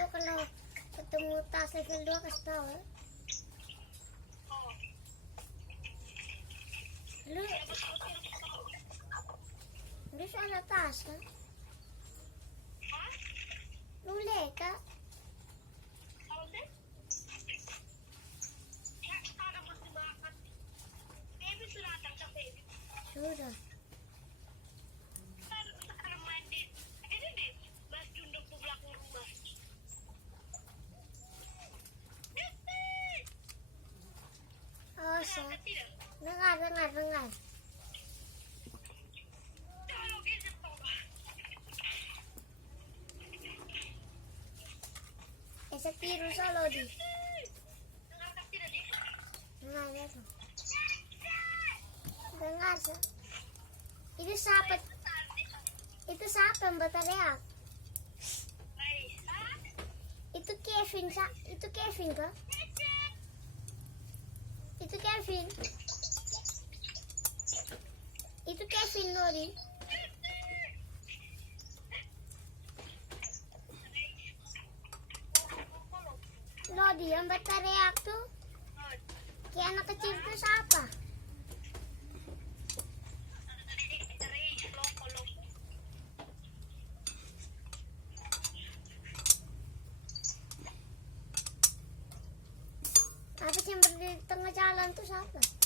Lu kalau ketemu tas level 2 kasih tau ya. Lu ada tas kan? Lu leka? Sudah. Awas ya. Dengar. Esa tiru solo di. Dengar ya tuh. Dengar sa. Itu siapa? Itu siapa yang berteriak? Itu Kevin sa. Itu Kevin kah? Itu Kevin. Itu Kevin Lodi. Lodi yang berteriak tuh. Kayak anak kecil tuh siapa? Apa sih yang berdiri di tengah jalan tuh siapa?